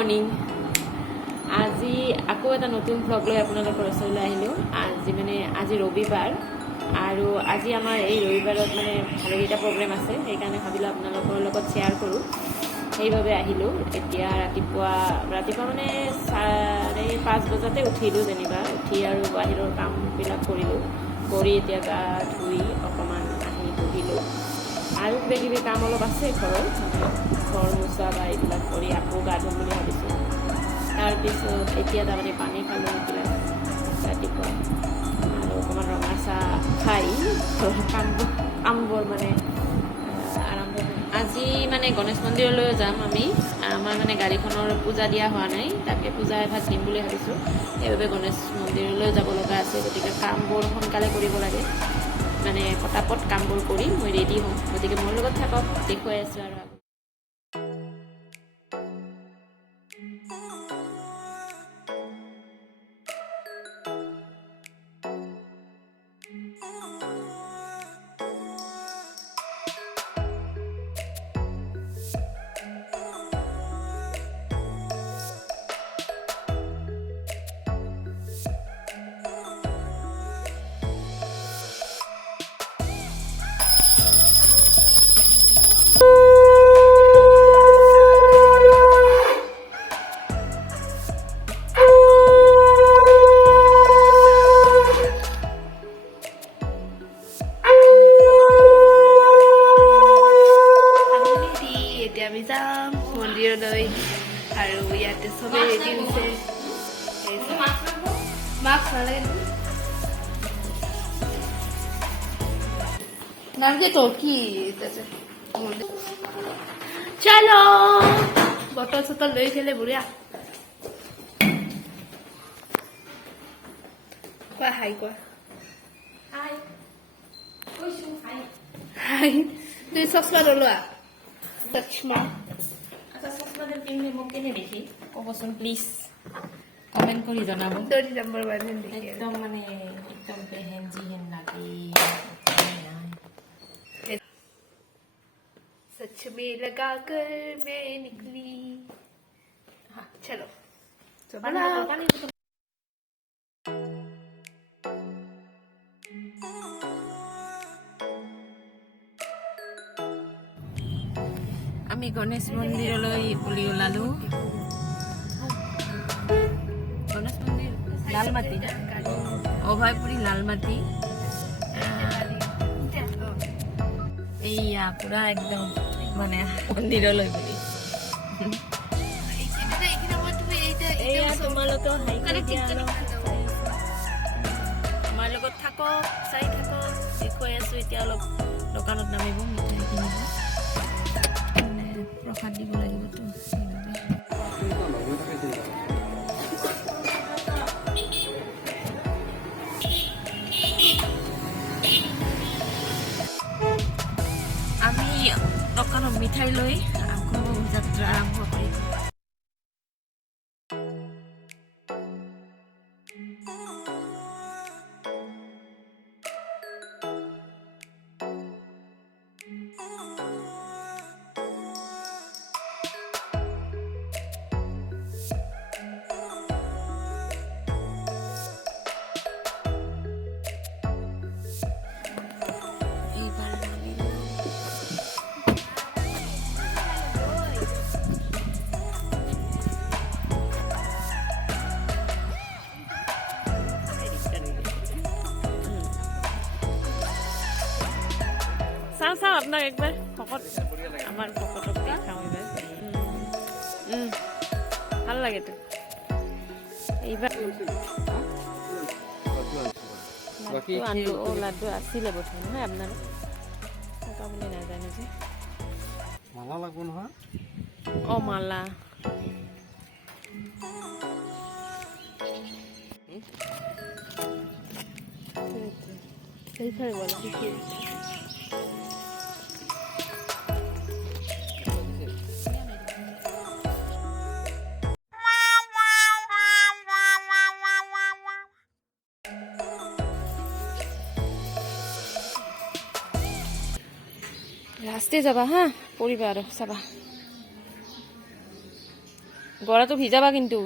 Morning. আজি আকৌ এটা নতুন ব্লগ লৈ আপোনালোকৰ ওচৰলৈ আহিলোঁ। আজি ৰবিবাৰ আৰু আজি আমাৰ এই ৰবিবাৰত ভালেকেইটা প্ৰগ্ৰেম আছে, সেইকাৰণে ভাবিলোঁ আপোনালোকৰ লগত শ্বেয়াৰ কৰোঁ, সেইবাবে আহিলোঁ। এতিয়া ৰাতিপুৱা 5:30 বজাতে উঠিলোঁ, যেনিবা উঠি আৰু বাহিৰৰ কামবিলাক কৰিলোঁ, কৰি এতিয়া গা ধুই অকণমান আহি বহিলোঁ। আৰু কিবাকিবি কাম অলপ আছে ঘৰৰ, ঘৰ মোচা বা এইবিলাক কৰি আকৌ গা ধুম বুলি ভাবিছোঁ। তাৰপিছত এতিয়া পানী খালোঁ এইবিলাক ৰাতিপুৱা, আৰু অকণমান ৰঙা চাহ খাই ঘৰৰ কামবোৰ আৰম্ভ কৰিম। আজি গণেশ মন্দিৰলৈ যাম আমি। আমাৰ গাড়ীখনৰ পূজা দিয়া হোৱা নাই, তাকে পূজা এভাগ দিম বুলি ভাবিছোঁ, সেইবাবে গণেশ মন্দিৰলৈ যাব লগা আছে। গতিকে কামবোৰ সোনকালে কৰিব লাগে, পটাপট কামবোৰ কৰি মই ৰেডি হ'ম। গতিকে মোৰ লগত থাকক, দেখুৱাই আছোঁ আৰু আমি যাম মন্দিৰলৈ, আৰু ইয়াতে চবেই ৰেডি হৈছে। মাস্ক নালাগে তো কি চলো, বটল চটল লৈ ফেলে বুঢ়িয়া কোৱা হাই, কোৱা হাই। তুমি চশমা নলোৱা? চশমা মোক কেনে দেখি ক'বচোন প্লিজ, কমেণ্ট কৰি জনাব। নম্বৰ একদম বেহেন যিহেন লাগে। सच में लगा कर मैं निकली। हाँ चलो আমি গণেশ মন্দিৰলৈ বুলি ওলালোঁ। গণেশ মন্দিৰ লালমাটি, অভয়পুৰী লালমাটি। এইয়া পুৰা একদম মন্দিৰলৈ বুলি। এয়া তোমালোকেও আমাৰ লগত থাকক, চাই থাকক, দেখুৱাই আছোঁ। এতিয়া অলপ দোকানত নামিব, মিঠাই কিনিব, প্ৰসাদ দিব লাগিবতো, সেইবাবে আমি দোকানত মিঠাই লৈ আকৌ যাত্ৰা আৰম্ভ কৰিম। চাওঁ আপোনাক একবাৰ ভকত, আমাৰ ভকতক দেখাওঁ এইবাৰ। ভাল লাগেতো এইবাৰ। লাড্ডু আছিলে বোধহয়, নহয় আপোনাৰ থকা বুলি নাজানো যে। মালা লাগব নহয়। অঁ মালা, সেইখানে বলো কি লাষ্টে যাবা হা, পৰিবা আৰু চাবা। গড়াটো ভিজাবা কিন্তু।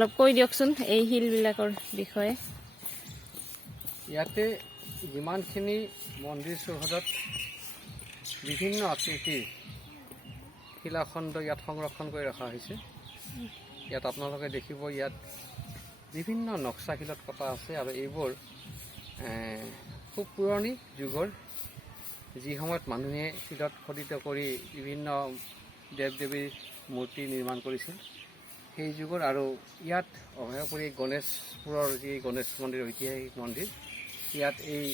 অলপ কৈ দিয়কচোন এই শিলবিলাকৰ বিষয়ে। ইয়াতে যিমানখিনি মন্দিৰ চৌহদত বিভিন্ন আকৃতিৰ শিলাখণ্ড ইয়াত সংৰক্ষণ কৰি ৰখা হৈছে। ইয়াত আপোনালোকে দেখিব ইয়াত বিভিন্ন নক্সা শিলত কটা আছে আৰু এইবোৰ খুব পুৰণি যুগৰ, যি সময়ত মানুহে শিলত খোদিত কৰি বিভিন্ন দেৱ দেৱীৰ মূৰ্তি নিৰ্মাণ কৰিছিল সেই যুগৰ। আৰু ইয়াত অভয়পুৰী গণেশপুৰৰ যি গণেশ মন্দিৰ, ঐতিহাসিক মন্দিৰ, ইয়াত এই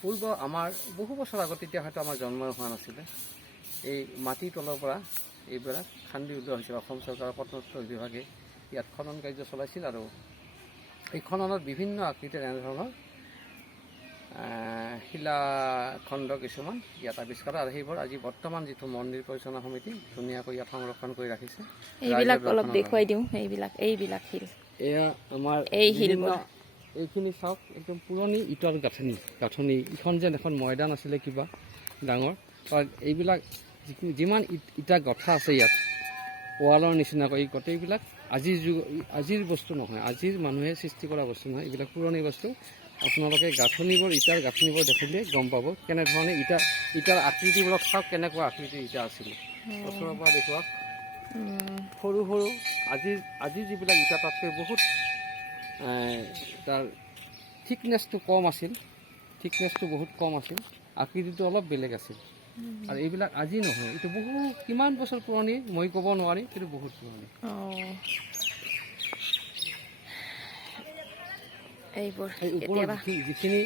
পূৰ্ব আমাৰ বহু বছৰ আগত, তেতিয়া হয়তো আমাৰ জন্মই হোৱা নাছিলে, এই মাটিৰ তলৰ পৰা এইবিলাক খান্দি উলিওৱা হৈছিল। অসম চৰকাৰৰ প্ৰত্নতত্ত্ব বিভাগে ইয়াত খনন কাৰ্য চলাইছিল আৰু এই খননত বিভিন্ন আকৃতিৰ এনেধৰণৰ শিলাখণ্ড কিছুমান ইয়াত আৱিষ্কাৰ, আৰু সেইবোৰ আজি বৰ্তমান যিটো মন্দিৰ পৰিচালনা সমিতি ধুনীয়াকৈ ইয়াত সংৰক্ষণ কৰি ৰাখিছে। এইবিলাক অলপ দেখুৱাই দিওঁ। এইবিলাক শিল, এয়া আমাৰ এই শিলবোৰ, এইখিনি চাওক, একদম পুৰণি ইটাৰ গাঁথনি। ইখন যেন এখন ময়দান আছিলে কিবা ডাঙৰ, এইবিলাক যিমান ইটা গঠা আছে ইয়াত ৱালৰ নিচিনাকৈ, এই গোটেইবিলাক আজিৰ বস্তু নহয়, আজিৰ মানুহে সৃষ্টি কৰা বস্তু নহয়, এইবিলাক পুৰণি বস্তু। আপোনালোকে গাঁথনিবোৰ, ইটাৰ গাঁথনিবোৰ দেখিলে গম পাব কেনেধৰণে ইটাৰ আকৃতিবোৰক চাওক, কেনেকুৱা আকৃতিৰ ইটা আছিলে। ওচৰৰ পৰা দেখুৱাওক, সৰু সৰু, আজিৰ যিবিলাক ইটা তাতকৈ বহুত তাৰ থিকনেছটো বহুত কম আছিল। আকৃতিটো অলপ বেলেগ আছিল আৰু এইবিলাক আজি নহয় এইটো বহুত কিমান বছৰ পুৰণি মই ক'ব নোৱাৰি কিন্তু বহুত পুৰণি এইবোৰ এই ওপৰত যিখিনি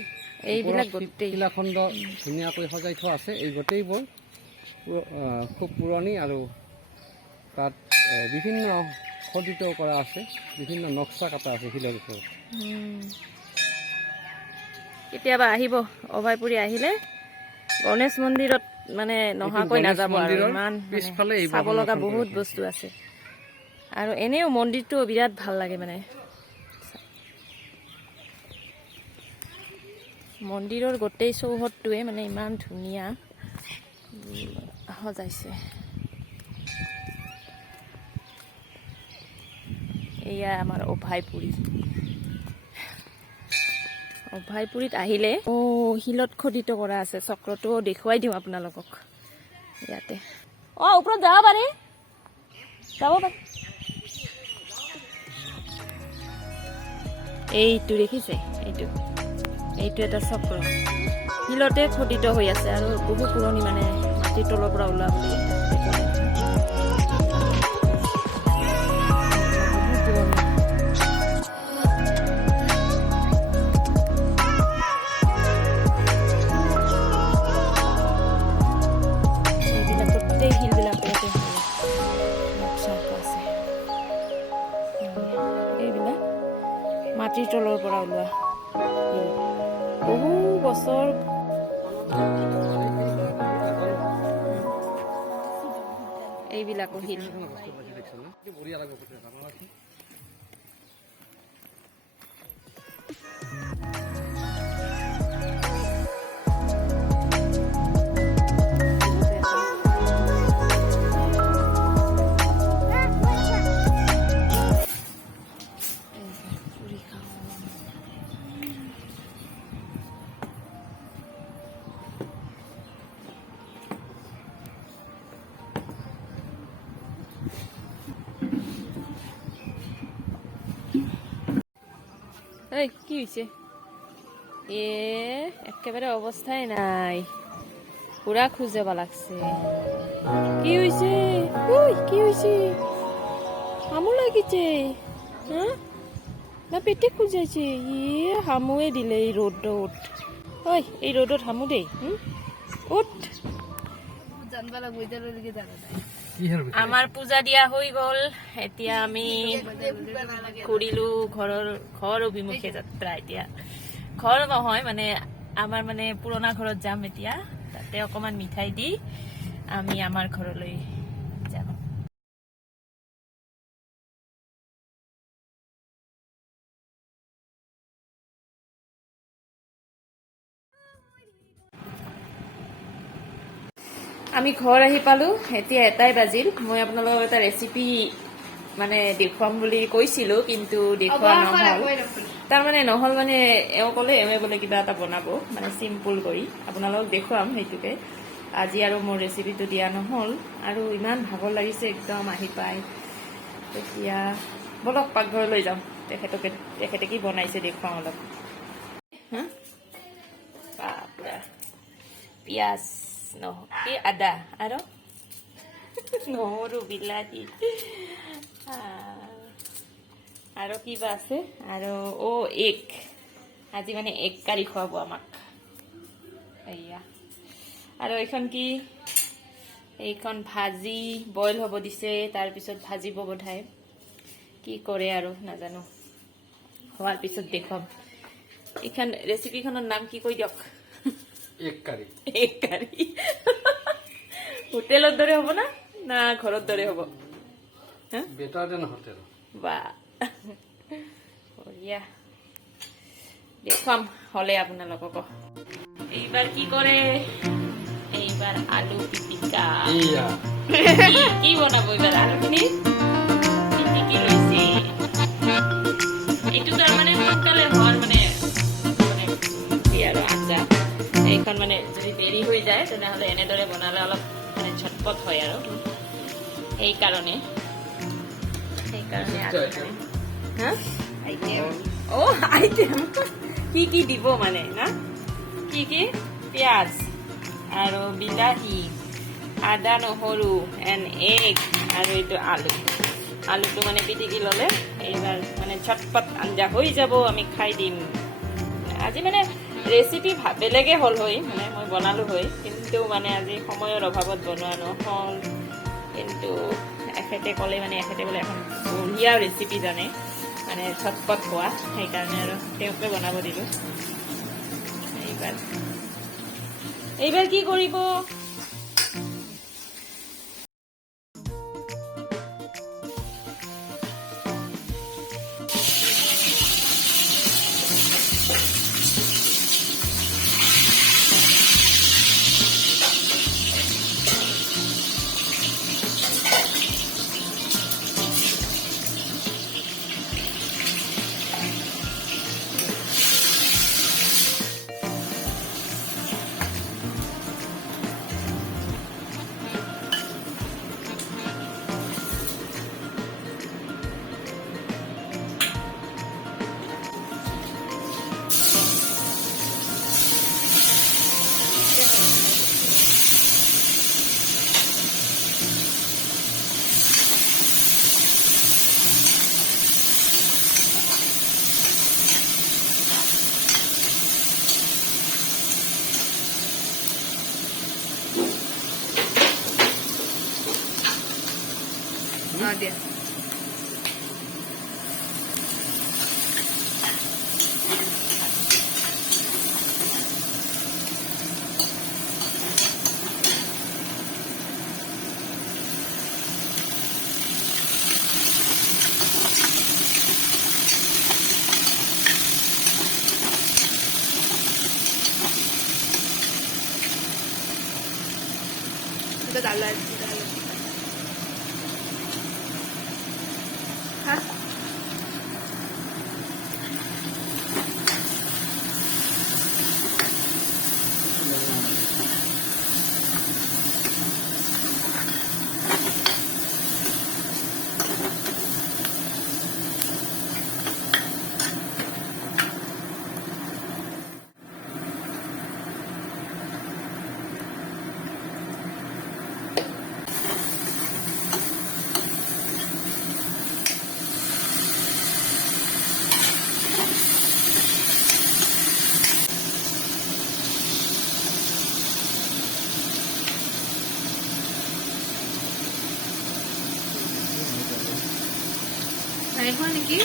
এইবিলাক গোটেই শিলাখণ্ড ধুনীয়াকৈ সজাই থোৱা আছে এই গোটেইবোৰ খুব পুৰণি আৰু তাত বিভিন্ন খোদিত কৰা আছে বিভিন্ন নক্সা কটা আছে শিলৰ ওপৰত কেতিয়াবা আহিব অভয়পুৰী আহিলে গণেশ মন্দিৰত মানে নহাকৈ নাযাব আৰু ইমান পিছফালে চাব লগা বহুত বস্তু আছে আৰু এনেও মন্দিৰটো বিৰাট ভাল লাগে মানে মন্দিৰৰ গোটেই চৌহদটোৱে মানে ইমান ধুনীয়া সজাইছে এয়া আমাৰ অভয়পুৰীত আহিলে শিলত খোদিত কৰা আছে চক্ৰটো দেখুৱাই দিওঁ আপোনালোকক ইয়াতে ওপৰত যাব পাৰে এইটো দেখিছে এইটো এটা চক্ৰ শিলতে খোদিত হৈ আছে আৰু বহু পুৰণি মানে মাটিৰ তলৰ পৰা ওলোৱা বুলি মাটিৰ তলৰ পৰা ওলোৱা বহু বছৰ এইবিলাকো শিল এই কি হৈছে একেবাৰে অৱস্থাই নাই পুৰা খোজ যাব লাগছে কি হৈছে হামু লাগিছে না পেটে খোজাইছে হামুৱে দিলে এই ৰ'দত এই ৰ'দত হামু দেই উঠ আমাৰ পূজা দিয়া হৈ গ'ল এতিয়া আমি ঘূৰিলো ঘৰ অভিমুখে যাত্ৰা এতিয়া ঘৰ নহয় মানে আমাৰ মানে পুৰণা ঘৰত যাম এতিয়া তাতে অকমান মিঠাই দি আমি আমাৰ ঘৰলৈ যাম আমি ঘৰ আহি পালো এতিয়া 1টাই বাজিল মই আপোনালোকক এটা ৰেচিপি মানে দেখুৱাম বুলি কৈছিলো কিন্তু দেখুৱা নহল তাৰমানে নহল মানে এওঁ ক'লে এওঁৱে বোলে কিবা এটা বনাব মানে চিম্পুল কৰি আপোনালোকক দেখুৱাম সেইটোকে আজি আৰু মোৰ ৰেচিপিটো দিয়া নহল আৰু ইমান ভাগৰ লাগিছে একদম আহি পাই এতিয়া বলক পাকঘৰলৈ যাম তেখেতে কি বনাইছে দেখুৱাম অলপ পিঁয়াজ কি আদা আৰু নহৰু বিলাহী আৰু কিবা আছে আৰু এগ আজি মানে এগ কাৰি খুৱাব আমাক এয়া আৰু এইখন ভাজি বইল হ'ব দিছে তাৰপিছত ভাজিব বোধাই কি কৰে আৰু নাজানো হোৱাৰ পিছত দেখুৱাম এইখন ৰেচিপিখনৰ নাম কি কৈ দিয়ক এগ কাৰি হোটেলৰ দৰে হ'ব না ঘৰৰ দৰে হ'ব বেটাৰ দেন হোটেল বা বঢ়িয়া দেখুৱাম হলে আপোনালোকক এইবাৰ কি কৰে এইবাৰ আলু পিটিকা কি বনাব এইবাৰ আলুখিনি পিটিকি লৈছে এইটো তাৰমানে সোনকালে হোৱাৰ মানে কি আৰু আঞ্জা এইখন মানে যদি দেৰি হৈ যায় তেনেহ'লে এনেদৰে বনালে অলপ মানে ঝটপট হয় আৰু সেইকাৰণে আইটেম কি দিব মানে না কি পিঁয়াজ আৰু বিলাহী, আদা নহৰু এণ্ড এগ আৰু এইটো আলুটো মানে পিটিকি ল'লে এইবাৰ মানে ঝটপট আঞ্জা হৈ যাব, আমি খাই দিম। আজি মানে ৰেচিপি বেলেগে হ'ল হয়, মানে মই বনালোঁ হয়, কিন্তু মানে আজি সময়ৰ অভাৱত বনোৱা নহ'ল। কিন্তু এখেতে ক'লে মানে এখেতে বোলে এখন বঢ়িয়া ৰেচিপি জানে, মানে ঝটপট হোৱা, সেইকাৰণে আৰু তেওঁকে বনাব দিলোঁ। এইবাৰ কি কৰিব? দিয়া itu dalam hah naik mana lagi?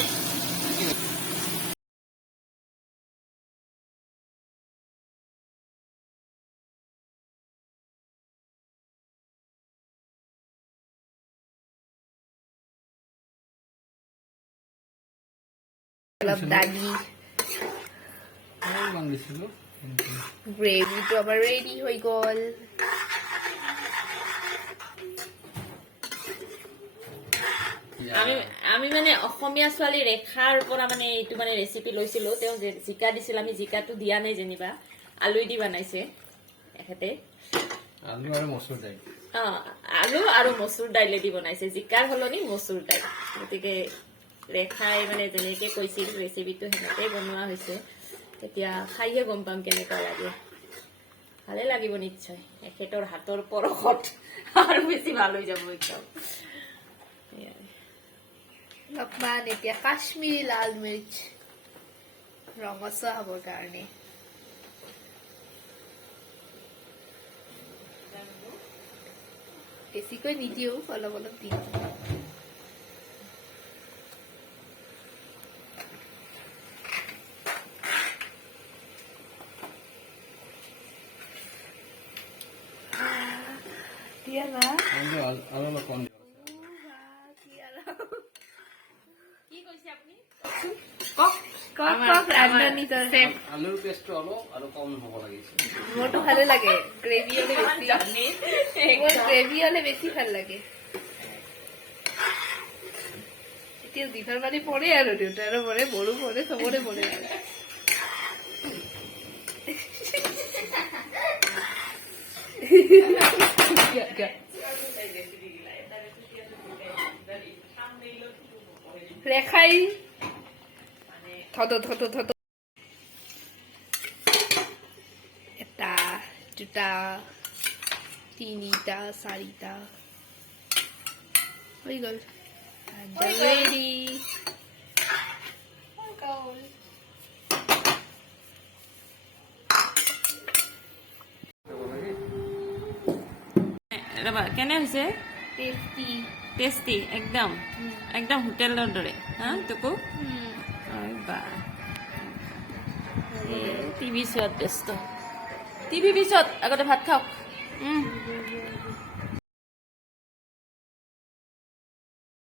অলপ দালি গ্ৰেভিটো আবাৰ ৰেডি হয়ে গল। আমি মানে অসমীয়া ছোৱালী ৰেখাৰ পৰা মানে এইটো মানে ৰেচিপি লৈছিলোঁ। তেওঁ জিকা দিছিল, আমি জিকাটো দিয়া নাই যেনিবা, আলু দি বনাইছে এখেতে। আলু আৰু মচুৰ দাইল, আলু আৰু মচুৰ দাইলেদি বনাইছে, জিকাৰ সলনি মচুৰ দাইল। গতিকে ৰেখাই মানে যেনেকৈ কৈছিল ৰেচিপিটো সেনেকেই বনোৱা হৈছে। তেতিয়া খাইহে গম পাম কেনেকুৱা লাগে। ভালে লাগিব নিশ্চয়, এখেতৰ হাতৰ পৰশত আৰু বেছি ভাল হৈ যাব একদম। অলপমান এতিয়া কাশ্মীৰী লাল মিৰ্চ ৰঙচুৱা হ'বৰ কাৰণে বেছিকৈ নিদিও, অলপ অলপ দিম। দিয়া না আৰু অলপ কম আলুৰ পেষ্টটো অলপ আৰু কম হ'ব লাগিছে। মোৰতো ভালে লাগে, গ্ৰেভি হলে বেছি, মোৰ গ্ৰেভি হলে বেছি ভাল লাগে। এতিয়া জিভাৰ পানী পৰে আৰু দেউতাৰো পৰে, মোৰো পৰে, চবৰে পৰে আৰু। ৰেখাই থত এটা দুটা, তিনিটা, চাৰিটা হৈ গ'ল। ৰেডি। ৰ'বা কেনে হৈছে? টেষ্টি। টেষ্টি একদম একদম হোটেলৰ দৰে হা তোকো বা টিভি চোৱাত ব্যস্ত। টিভি পিছত আগতে ভাত খাওক।